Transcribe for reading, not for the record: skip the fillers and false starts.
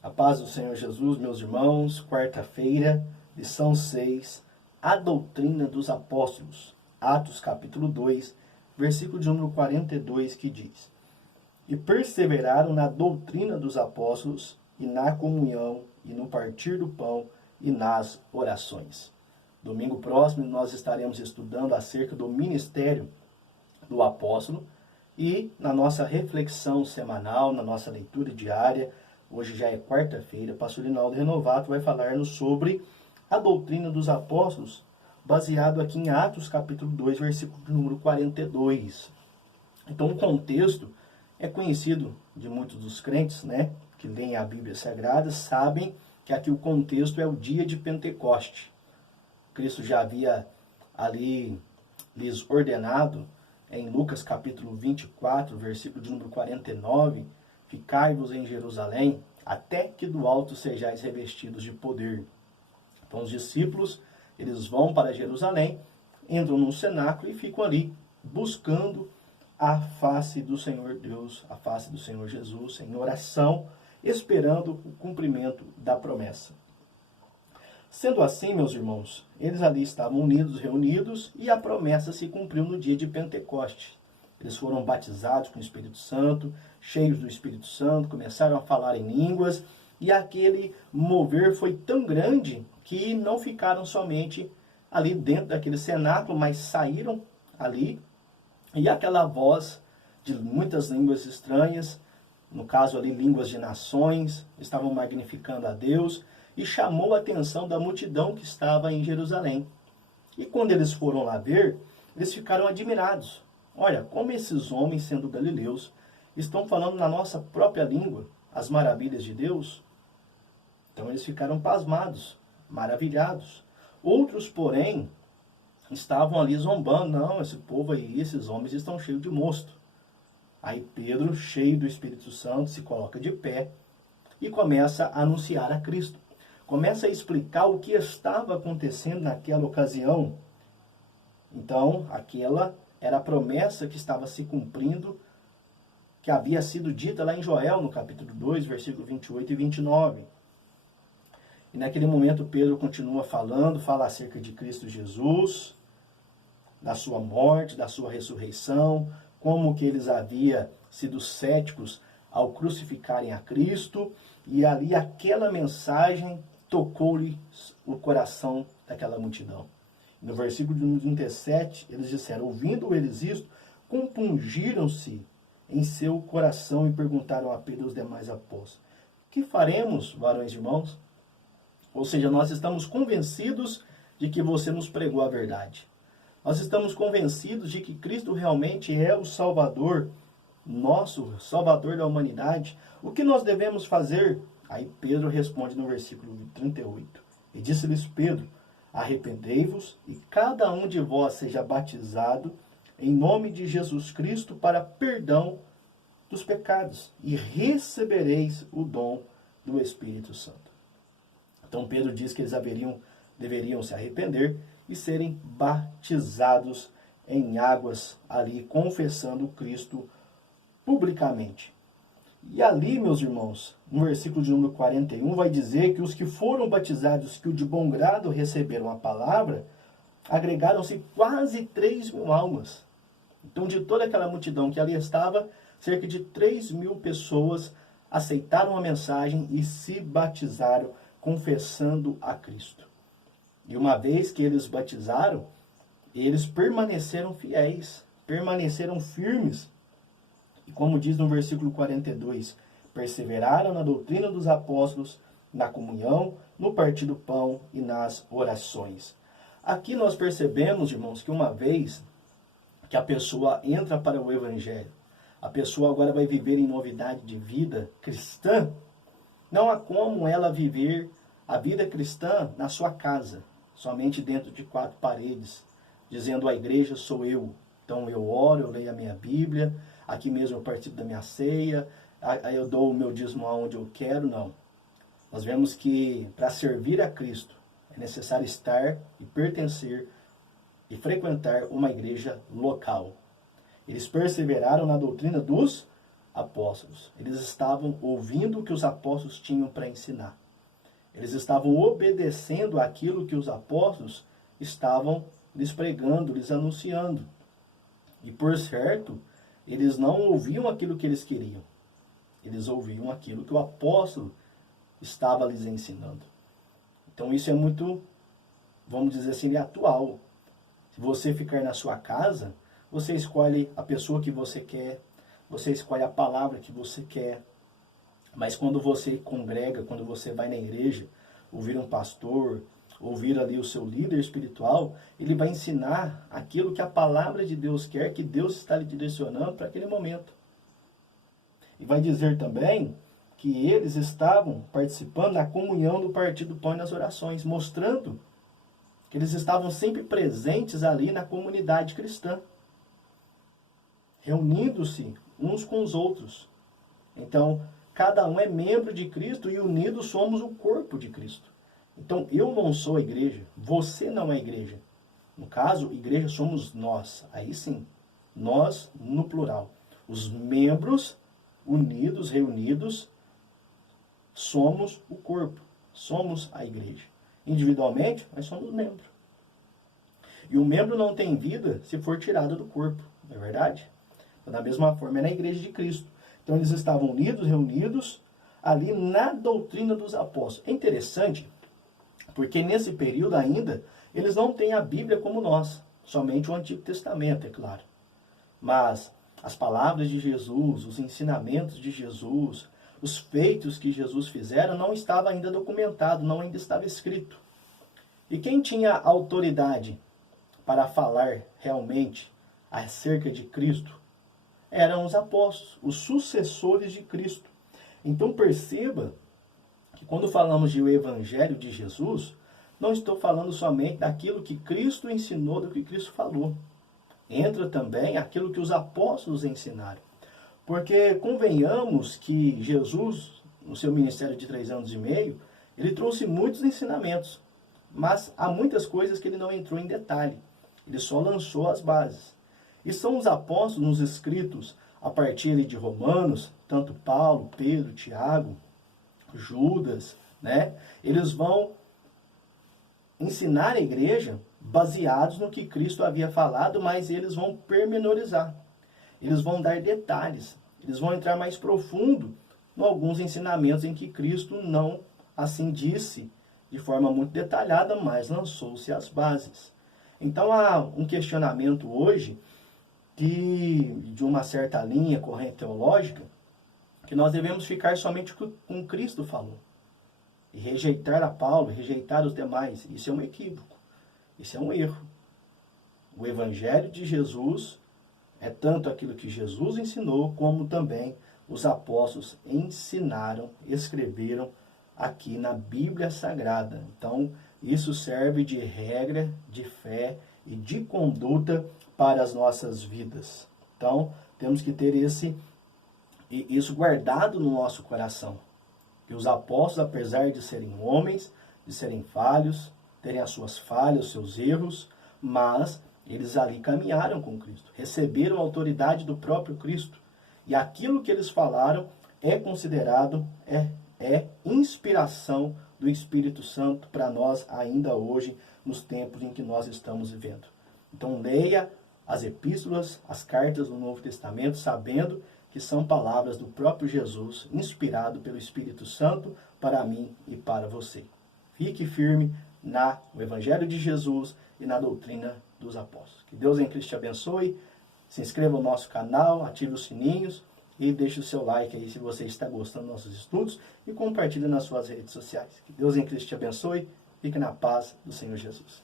A paz do Senhor Jesus, meus irmãos, quarta-feira, lição 6, a doutrina dos apóstolos, Atos capítulo 2, versículo de número 42, que diz: E perseveraram na doutrina dos apóstolos, e na comunhão, e no partir do pão, e nas orações. Domingo próximo nós estaremos estudando acerca do ministério do apóstolo, e na nossa reflexão semanal, na nossa leitura diária, hoje já é quarta-feira, pastor Linaldo Renovato vai falar-nos sobre a doutrina dos apóstolos, baseado aqui em Atos capítulo 2, versículo número 42. Então o contexto é conhecido de muitos dos crentes, né, que leem a Bíblia Sagrada, sabem que aqui o contexto é o dia de Pentecoste. Cristo já havia ali lhes ordenado, em Lucas capítulo 24, versículo de número 49, ficai-vos em Jerusalém, até que do alto sejais revestidos de poder. Então os discípulos, eles vão para Jerusalém, entram no cenáculo e ficam ali, buscando a face do Senhor Deus, a face do Senhor Jesus, em oração, esperando o cumprimento da promessa. Sendo assim, meus irmãos, eles ali estavam unidos, reunidos, e a promessa se cumpriu no dia de Pentecoste. Eles foram batizados com o Espírito Santo, cheios do Espírito Santo, começaram a falar em línguas, e aquele mover foi tão grande que não ficaram somente ali dentro daquele cenáculo, mas saíram ali, e aquela voz de muitas línguas estranhas, no caso ali línguas de nações, estavam magnificando a Deus, e chamou a atenção da multidão que estava em Jerusalém. E quando eles foram lá ver, eles ficaram admirados. Olha, como esses homens, sendo galileus, estão falando na nossa própria língua as maravilhas de Deus. Então eles ficaram pasmados, maravilhados. Outros, porém, estavam ali zombando. Não, esse povo aí, esses homens estão cheios de mosto. Aí Pedro, cheio do Espírito Santo, se coloca de pé e começa a anunciar a Cristo. Começa a explicar o que estava acontecendo naquela ocasião. Então, aquela era a promessa que estava se cumprindo, que havia sido dita lá em Joel, no capítulo 2, versículo 28 e 29. E naquele momento Pedro continua falando, fala acerca de Cristo Jesus, da sua morte, da sua ressurreição, como que eles haviam sido céticos ao crucificarem a Cristo, e ali aquela mensagem tocou-lhe o coração daquela multidão. No versículo 37, eles disseram: ouvindo eles isto, compungiram-se em seu coração e perguntaram a Pedro e os demais apóstolos: que faremos, varões e irmãos? Ou seja, nós estamos convencidos de que você nos pregou a verdade. Nós estamos convencidos de que Cristo realmente é o Salvador, nosso Salvador da humanidade. O que nós devemos fazer? Aí Pedro responde no versículo 38. E disse-lhes Pedro: arrependei-vos e cada um de vós seja batizado em nome de Jesus Cristo para perdão dos pecados, e recebereis o dom do Espírito Santo. Então Pedro diz que eles deveriam se arrepender e serem batizados em águas ali, confessando Cristo publicamente. E ali, meus irmãos, no versículo de número 41, vai dizer que os que foram batizados, que o de bom grado receberam a palavra, agregaram-se quase 3.000 almas. Então, de toda aquela multidão que ali estava, cerca de 3.000 pessoas aceitaram a mensagem e se batizaram, confessando a Cristo. E uma vez que eles batizaram, eles permaneceram fiéis, permaneceram firmes. E como diz no versículo 42, perseveraram na doutrina dos apóstolos, na comunhão, no partir do pão e nas orações. Aqui nós percebemos, irmãos, que uma vez que a pessoa entra para o Evangelho, a pessoa agora vai viver em novidade de vida cristã, não há como ela viver a vida cristã na sua casa, somente dentro de 4 paredes, dizendo: a igreja sou eu. Então eu oro, eu leio a minha Bíblia, aqui mesmo eu participo da minha ceia, aí eu dou o meu dízimo aonde eu quero. Não. Nós vemos que para servir a Cristo é necessário estar e pertencer e frequentar uma igreja local. Eles perseveraram na doutrina dos apóstolos. Eles estavam ouvindo o que os apóstolos tinham para ensinar. Eles estavam obedecendo aquilo que os apóstolos estavam lhes pregando, lhes anunciando. E por certo, eles não ouviam aquilo que eles queriam. Eles ouviam aquilo que o apóstolo estava lhes ensinando. Então isso é muito, vamos dizer assim, atual. Se você ficar na sua casa, você escolhe a pessoa que você quer, você escolhe a palavra que você quer. Mas quando você congrega, quando você vai na igreja, ouvir um pastor, ouvir ali o seu líder espiritual, ele vai ensinar aquilo que a palavra de Deus quer, que Deus está lhe direcionando para aquele momento. E vai dizer também que eles estavam participando da comunhão do partir do pão e nas orações, mostrando que eles estavam sempre presentes ali na comunidade cristã, reunindo-se uns com os outros. Então, cada um é membro de Cristo e unidos somos o corpo de Cristo. Então, eu não sou a igreja, você não é a igreja. No caso, igreja somos nós. Aí sim, nós no plural. Os membros unidos, reunidos, somos o corpo, somos a igreja. Individualmente, nós somos membros. E o membro não tem vida se for tirado do corpo, não é verdade? Da mesma forma, é na igreja de Cristo. Então, eles estavam unidos, reunidos, ali na doutrina dos apóstolos. É interessante, porque nesse período ainda, eles não têm a Bíblia como nós, somente o Antigo Testamento, é claro. Mas as palavras de Jesus, os ensinamentos de Jesus, os feitos que Jesus fizeram, não estava ainda documentado, não ainda estava escrito. E quem tinha autoridade para falar realmente acerca de Cristo eram os apóstolos, os sucessores de Cristo. Então perceba que quando falamos de o Evangelho de Jesus, não estou falando somente daquilo que Cristo ensinou, do que Cristo falou. Entra também aquilo que os apóstolos ensinaram. Porque convenhamos que Jesus, no seu ministério de 3 anos e meio, ele trouxe muitos ensinamentos, mas há muitas coisas que ele não entrou em detalhe. Ele só lançou as bases. E são os apóstolos nos escritos a partir de Romanos, tanto Paulo, Pedro, Tiago, Judas, né? Eles vão ensinar a igreja baseados no que Cristo havia falado, mas eles vão pormenorizar. Eles vão dar detalhes. Eles vão entrar mais profundo em alguns ensinamentos em que Cristo não assim disse de forma muito detalhada, mas lançou-se as bases. Então há um questionamento hoje de uma certa linha, corrente teológica, que nós devemos ficar somente com o que Cristo falou. E rejeitar a Paulo, rejeitar os demais. Isso é um equívoco. Isso é um erro. O Evangelho de Jesus é tanto aquilo que Jesus ensinou, como também os apóstolos ensinaram, escreveram aqui na Bíblia Sagrada. Então, isso serve de regra, de fé e de conduta para as nossas vidas. Então, temos que ter isso guardado no nosso coração. Que os apóstolos, apesar de serem homens, de serem falhos, terem as suas falhas, os seus erros, mas eles ali caminharam com Cristo, receberam a autoridade do próprio Cristo. E aquilo que eles falaram é considerado, é inspiração do Espírito Santo para nós ainda hoje, nos tempos em que nós estamos vivendo. Então leia as epístolas, as cartas do Novo Testamento, sabendo que são palavras do próprio Jesus, inspirado pelo Espírito Santo para mim e para você. Fique firme no Evangelho de Jesus e na doutrina dos apóstolos. Que Deus em Cristo te abençoe. Se inscreva no nosso canal, ative os sininhos e deixe o seu like aí se você está gostando dos nossos estudos e compartilhe nas suas redes sociais. Que Deus em Cristo te abençoe. Fique na paz do Senhor Jesus.